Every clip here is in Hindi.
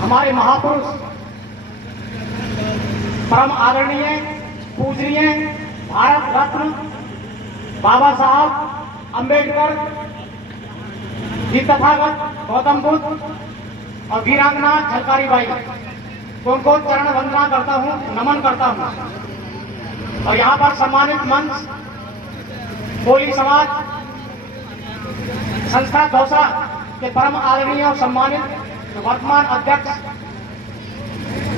हमारे महापुरुष परम आदरणीय पूजनीय भारत रत्न बाबा साहब अंबेडकर जी, तथागत गौतम बुद्ध और वीरांगना झलकारी बाई को उनको चरण वंदना करता हूँ, नमन करता हूँ। और यहाँ पर सम्मानित मंच कोली समाज संस्था दौसा के परम आदरणीय और सम्मानित वर्तमान अध्यक्ष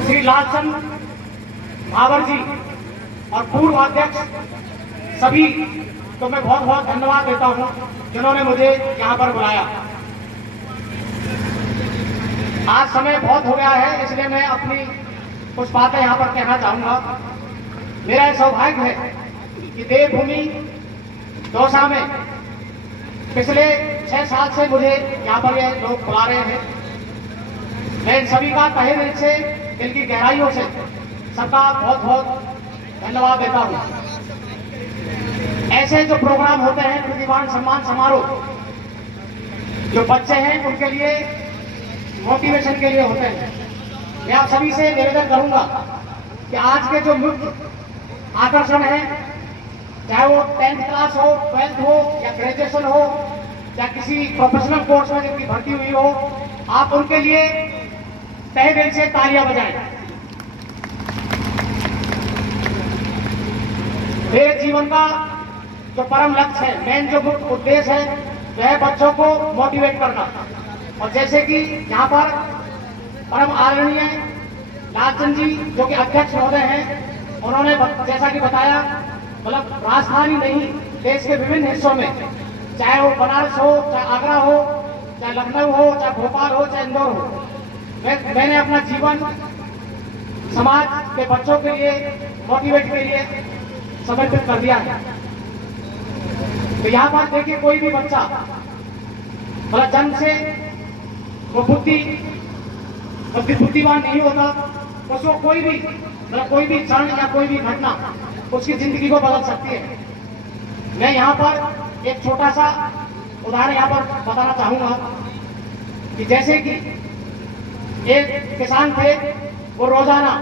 श्री लालचंद भावर जी और पूर्व अध्यक्ष सभी को मैं बहुत बहुत धन्यवाद देता हूं जिन्होंने मुझे यहां पर बुलाया। आज समय बहुत हो गया है, इसलिए मैं अपनी कुछ बातें यहां पर कहना चाहूंगा। मेरा यह सौभाग्य है कि देवभूमि दौसा में पिछले 6 साल से मुझे यहाँ पर ये लोग बुला रहे हैं। मैं इन सभी का तहे दिल से, दिल की गहराइयों से सबका बहुत बहुत धन्यवाद देता हूँ। ऐसे जो प्रोग्राम होते हैं, प्रतिभान सम्मान समारोह, जो बच्चे हैं उनके लिए मोटिवेशन के लिए होते हैं। मैं आप सभी से निवेदन करूंगा कि आज के जो मुख्य आकर्षण है, चाहे वो 10th क्लास हो, 12th हो या ग्रेजुएशन हो या किसी प्रोफेशनल कोर्स में जिनकी भर्ती हुई हो, आप उनके लिए तहे दिल से तालियां बजाएं। मेरे जीवन का जो परम लक्ष्य है, मेन जो मुख्य उद्देश्य है, वह है बच्चों को मोटिवेट करना। और जैसे कि यहाँ पर परम आदरणीय लालचंद जी जो कि अध्यक्ष महोदय हैं, उन्होंने जैसा कि बताया, मतलब राजधानी नहीं, देश के विभिन्न हिस्सों में, चाहे वो बनारस हो, चाहे आगरा हो, चाहे लखनऊ हो, चाहे भोपाल हो, चाहे इंदौर हो, मैंने अपना जीवन समाज के बच्चों के लिए, मोटिवेट के लिए समर्पित कर दिया है। तो यहाँ पर देखिए, कोई भी बच्चा मतलब जन्म से वो बुद्धिमान नहीं होता, उसको कोई भी मतलब कोई भी क्षण या कोई भी घटना उसकी जिंदगी को बदल सकती है। मैं यहाँ पर एक छोटा सा उदाहरण यहाँ पर बताना चाहूंगा कि जैसे कि एक किसान थे, वो रोजाना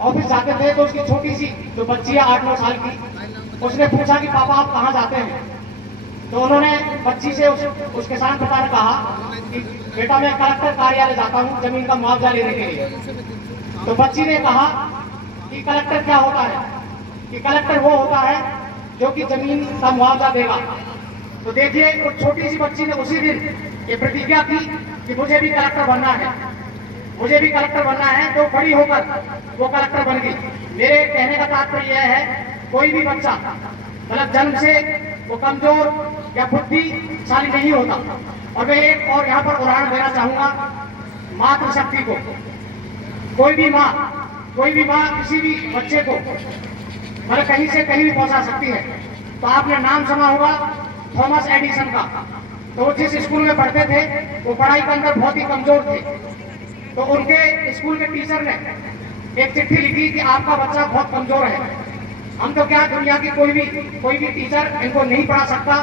ऑफिस जाते थे, तो उसकी छोटी सी जो बच्ची है 8-9 साल की, उसने पूछा कि पापा आप कहाँ जाते हैं? तो उन्होंने बच्ची से उस किसान पिता ने कहा कि बेटा मैं कलेक्टर कार्यालय जाता हूँ जमीन का मुआवजा लेने के लिए। तो बच्ची ने कहा कि कलेक्टर क्या होता है? कि कलेक्टर वो होता है जो कि जमीन का मुआवजा देगा। तो देखिए, उस छोटी सी बच्ची ने उसी दिन ये प्रतिज्ञा की कि मुझे भी कलेक्टर बनना है, मुझे भी कलेक्टर बनना है। तो बड़ी होकर वो कलेक्टर बन गई। मेरे कहने का तात्पर्य यह है, कोई भी बच्चा मतलब जन्म से वो कमजोर या बुद्धिशाली नहीं होता। और मैं एक और यहाँ पर उदाहरण देना चाहूंगा मातृशक्ति को। कोई भी माँ किसी भी बच्चे को मतलब कहीं से कहीं भी पहुंचा सकती है। तो आपने नाम सुना होगा थॉमस एडिसन का। तो वो जिस स्कूल में पढ़ते थे, वो पढ़ाई के अंदर बहुत ही कमजोर थे। तो उनके स्कूल के टीचर ने एक चिट्ठी लिखी कि आपका बच्चा बहुत कमजोर है, हम तो क्या दुनिया की कोई भी टीचर इनको नहीं पढ़ा सकता,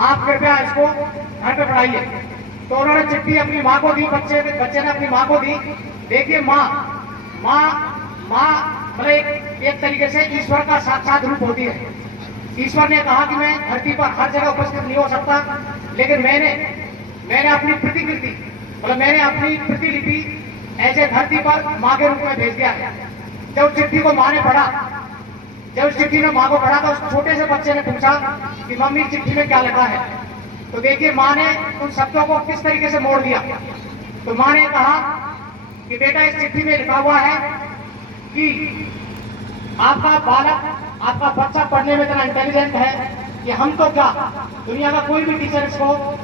आप कृपया इसको घर पे पढ़ाइए। तो उन्होंने चिट्ठी अपनी माँ को दी, बच्चे ने अपनी माँ को दी। देखिए, माँ मतलब एक तरीके से ईश्वर का साक्षात रूप होती है। ईश्वर ने कहा कि मैं धरती पर हर जगह उपस्थित नहीं हो सकता, लेकिन मैंने अपनी प्रतिकृति मतलब मैंने अपनी प्रतिलिपि ऐसे धरती पर माँ के रूप में भेज दिया है। जब उस चिट्ठी को माँ ने पढ़ा, जब उस चिट्ठी ने माँ को पढ़ा, तो उस छोटे से बच्चे ने पूछा कि मम्मी चिट्ठी में क्या लिखा है? तो देखिए, माँ ने उन शब्दों को किस तरीके से मोड़ दिया। तो माँ ने कहा कि बेटा, इस चिट्ठी में लिखा हुआ है कि आपका बालक, आपका बच्चा पढ़ने में इतना इंटेलिजेंट है कि हम तो क्या, दुनिया का कोई भी टीचर इसको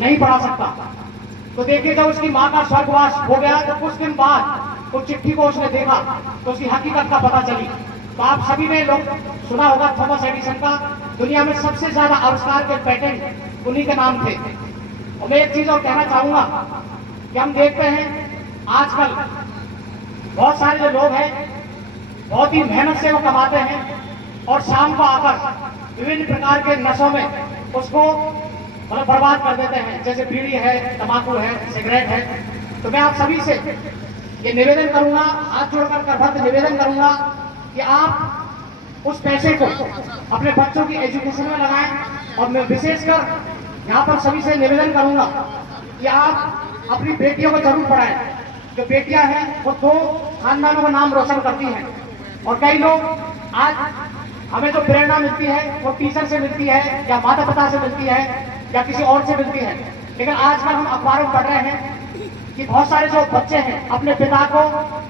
नहीं पढ़ा सकता। तो देखिए, जब उसकी माँ का स्वर्गवास हो गया, तो कुछ दिन बाद उस चिट्ठी को उसने देखा, तो उसकी हकीकत का पता चली। तो आप सभी ने लोग सुना होगा थॉमस एडिसन का, दुनिया में सबसे ज्यादा आविष्कार के पेटेंट उन्हीं के नाम थे। और मैं एक चीज और कहना चाहूंगा कि हम देखते हैं आजकल बहुत सारे जो लोग हैं, बहुत ही मेहनत से वो कमाते हैं और शाम को आकर विभिन्न प्रकार के नशों में उसको मतलब बर्बाद कर देते हैं, जैसे बीड़ी है, तंबाकू है, सिगरेट है। तो मैं आप सभी से ये निवेदन करूंगा, हाथ जोड़कर करबद्ध निवेदन करूंगा कि आप उस पैसे को अपने बच्चों की एजुकेशन में लगाएं। और मैं विशेषकर यहाँ पर सभी से निवेदन करूंगा कि आप अपनी बेटियों को जरूर पढ़ाएं। जो बेटियां हैं वो 2 खानदानों का नाम रोशन करती हैं। और कई लोग आज हमें जो प्रेरणा मिलती है वो टीचर से मिलती है, या माता पिता से मिलती है, या किसी और से मिलती है। लेकिन आजकल हम अखबारों में पढ़ रहे हैं कि बहुत सारे जो बच्चे हैं अपने पिता को,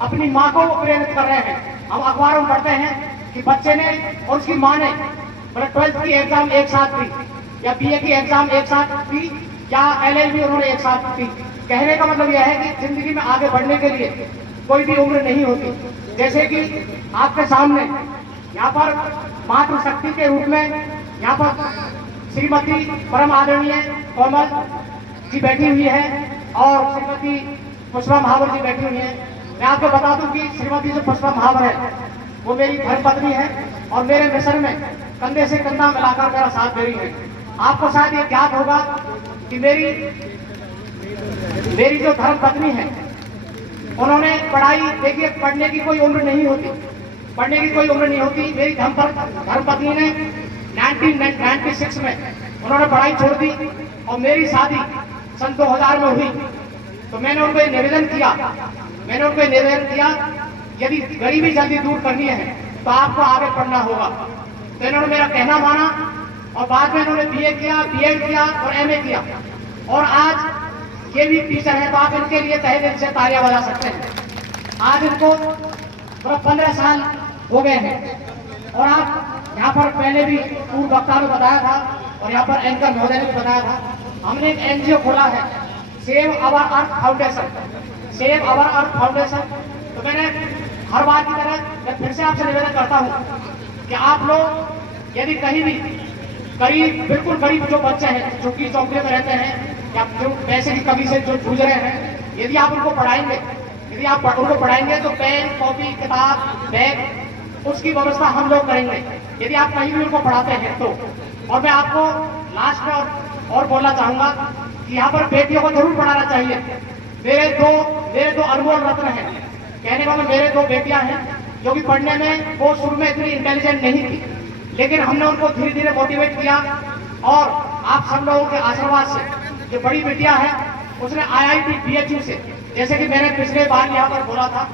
अपनी माँ को प्रेरित कर रहे हैं। हम अखबारों में पढ़ते हैं कि बच्चे ने और उसकी माँ ने मतलब 12th की एग्जाम एक साथ दी, या BA की एग्जाम एक साथ दी, या LLB उन्होंने एक साथ दी। कहने का मतलब यह है कि जिंदगी में आगे बढ़ने के लिए कोई भी उम्र नहीं होती। जैसे कि आपके सामने यहाँ पर मातृशक्ति के रूप में यहाँ पर श्रीमती परम आदरणीय कोमल जी बैठी हुई है और श्रीमती पुष्पा महावर जी बैठी हुई है। मैं आपको बता दूं कि श्रीमती जो पुष्पा महावर है वो मेरी धर्मपत्नी है और मेरे मिशन में कंधे से कंधा मिलाकर मेरा साथ दे रही है। आपको शायद ये ज्ञात होगा कि मेरी जो धर्मपत्नी है उन्होंने पढ़ाई, देखिए पढ़ने की कोई उम्र नहीं होती, पढ़ने की कोई उम्र नहीं होती। मेरी धर्मपत्नी ने 1996 में उन्होंने पढ़ाई छोड़ दी और मेरी शादी सन 2000 में हुई। तो मैंने उनको ये निवेदन किया यदि गरीबी जल्दी दूर करनी है तो आपको आगे पढ़ना होगा। तो इन्होंने मेरा कहना माना और बाद में इन्होंने BA किया, B.Ed किया और MA किया और आज ये भी टीचर है। तो आप इनके लिए तहे दिल से तालियां बजा सकते हैं। आज इनको 15 साल हो गए हैं। और आप यहाँ पर पहले भी पूर्व वक्ता ने बताया था और यहाँ पर एंकर महोदय ने भी बताया था, हमने एक NGO खोला है, सेव अवर अर्थ फाउंडेशन। तो मैंने हर बार की तरह मैं फिर से आपसे निवेदन करता हूँ कि आप लोग यदि कहीं भी बिल्कुल गरीब जो बच्चे हैं, जो कि चौकियों में रहते हैं या जो पैसे की कमी से जो जूझ रहे हैं, यदि आप उनको पढ़ाएंगे तो पेन, कॉपी, किताब, बैग उसकी व्यवस्था हम लोग करेंगे, यदि आप कहीं भी उनको पढ़ाते हैं तो। और मैं आपको लास्ट में और बोलना चाहूंगा कि यहाँ पर बेटियों को जरूर पढ़ाना चाहिए। मेरे दो अनमोल रत्न हैं। कहने का मतलब मेरे 2 बेटियां हैं जो कि पढ़ने में वो शुरू में इतनी इंटेलिजेंट नहीं थी, लेकिन हमने उनको धीरे धीरे मोटिवेट किया। और आप सब लोगों के आशीर्वाद से जो बड़ी बेटिया है उसने IIT BHU से, जैसे कि मैंने पिछले बार यहाँ पर बोला था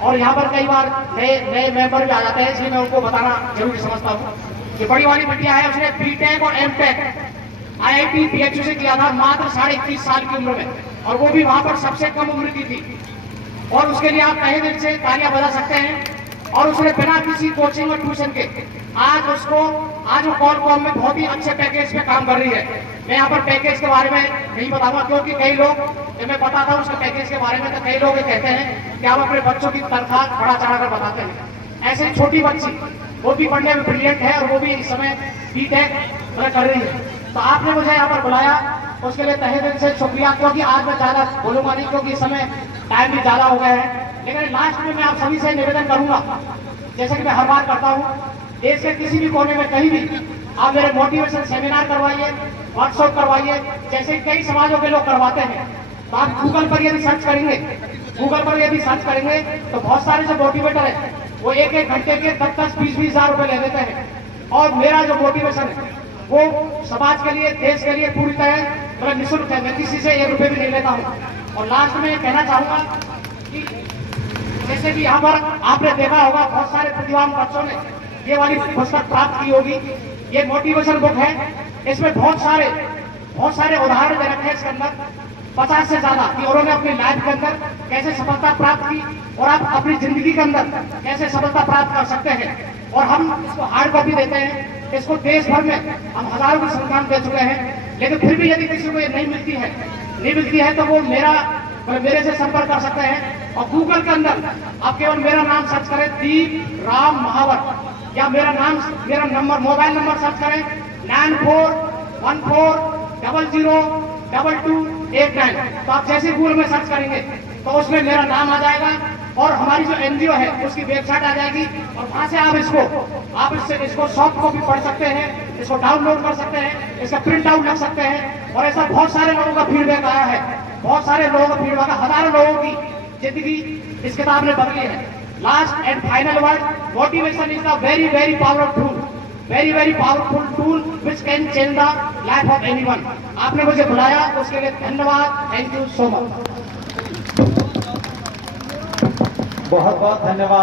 और यहाँ पर कई बार नए मेंबर भी आ जाते हैं, इसलिए मैं उनको बताना जरूरी समझता हूँ कि बड़ी वाली बेटिया है उसने BTech और MTech IIT BHU से किया था मात्र 21.5 साल की उम्र में, और वो भी वहां पर सबसे कम उम्र की थी। और उसके लिए आप तहे दिल से तालियां बजा सकते हैं। और उसने बिना किसी कोचिंग और ट्यूशन के आज वो कॉम में बहुत ही अच्छे पैकेज पे काम कर रही है। मैं यहाँ पर पैकेज के बारे में नहीं बताऊंगा क्योंकि कई लोग, जब मैं पता था उसके पैकेज के बारे में तो कई लोग ये कहते हैं कि आप अपने बच्चों की तनख्वाह बढ़ा चढ़ा कर बताते हैं। ऐसे छोटी बच्ची वो भी पढ़ने में ब्रिलियंट है और वो भी इस समय BTech कर रही है। तो आपने मुझे यहाँ पर बुलाया, उसके लिए तहे दिल से शुक्रिया। क्योंकि आज मैं ज्यादा बोलूंगा नहीं क्योंकि इस समय टाइम भी ज्यादा हो गया है, लेकिन लास्ट में मैं आप सभी से निवेदन करूंगा, जैसे कि मैं हर बार करता हूं, देश के किसी भी कोने में कहीं भी आप मेरे मोटिवेशन सेमिनार करवाइए, वर्कशॉप करवाइए, जैसे कई समाजों के लोग करवाते हैं। तो आप गूगल पर यदि सर्च करेंगे तो बहुत सारे जो मोटिवेटर है वो एक घंटे के 10-10, 20-20 हजार रुपए ले लेते हैं। और मेरा जो मोटिवेशन है वो समाज के लिए, देश के लिए पूरी तरह मतलब निःशुल्क है, मैं किसी से 1 रुपए भी नहीं लेता हूँ। और लास्ट में कहना चाहूंगा कि जैसे कि यहाँ पर आपने देखा होगा बहुत सारे प्रतिभावान बच्चों ने ये वाली पुस्तक प्राप्त की होगी। ये मोटिवेशन बुक है, इसमें बहुत सारे उदाहरण दे रखे हैं इसके अंदर 50 से ज्यादा कि उन्होंने अपनी लाइफ के अंदर कैसे सफलता प्राप्त की और आप अपनी जिंदगी के अंदर कैसे सफलता प्राप्त कर सकते हैं। और हम इसको हार्ड कॉपी देते हैं, इसको देश भर में हम हजारों की संख्या में दे चुके हैं। लेकिन फिर भी यदि किसी को ये नहीं मिलती है तो वो मेरे से संपर्क कर सकते हैं। और गूगल के अंदर आप केवल मेरा नाम सर्च करें, दीप राम महावर, या मेरा नंबर, मोबाइल नंबर सर्च करें 9414002289। तो आप जैसे गूगल में सर्च करेंगे तो उसमें मेरा नाम आ जाएगा और हमारी जो एनजीओ है उसकी वेबसाइट आ जाएगी और वहां से आप इसको सॉफ्ट कॉपी पढ़ सकते हैं, इसको डाउनलोड कर सकते हैं, इसका प्रिंट आउट रख सकते हैं। और ऐसा बहुत सारे लोगों का फीडबैक आया है, बहुत सारे लोगों का फीडबैक, हजारों लोगों की जिंदगी इस किताब ने बदली है। Last and final word, motivation is the very very powerful tool which can change the life of anyone. आपने मुझे बुलाया उसके लिए धन्यवाद। Thank you so much. बहुत बहुत धन्यवाद।